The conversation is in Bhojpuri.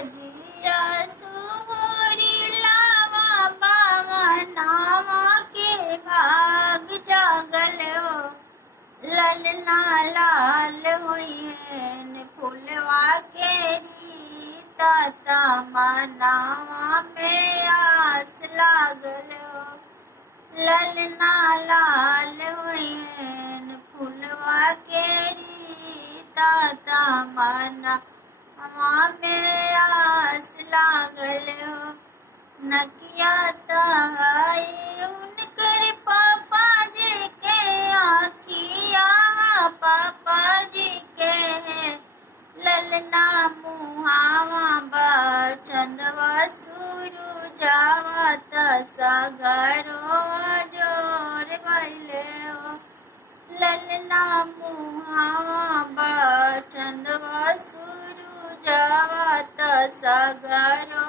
दिया सोहरी लावा बावा नावा के भाग जागल हो ललना लाल हुई ने फुलवा के ताता मनावा में आस लागल हो ललना लाल हुई ने फुलवा के ताता मना में आस लागल हो नकिया तहाई उनकर पापा जी के आखिया पापा जी के ललना मुहावा चंदवा सुरु जावा तसगरो जोर भैले हो ललना मुहावा चंदवा सुरु जावा तसगरो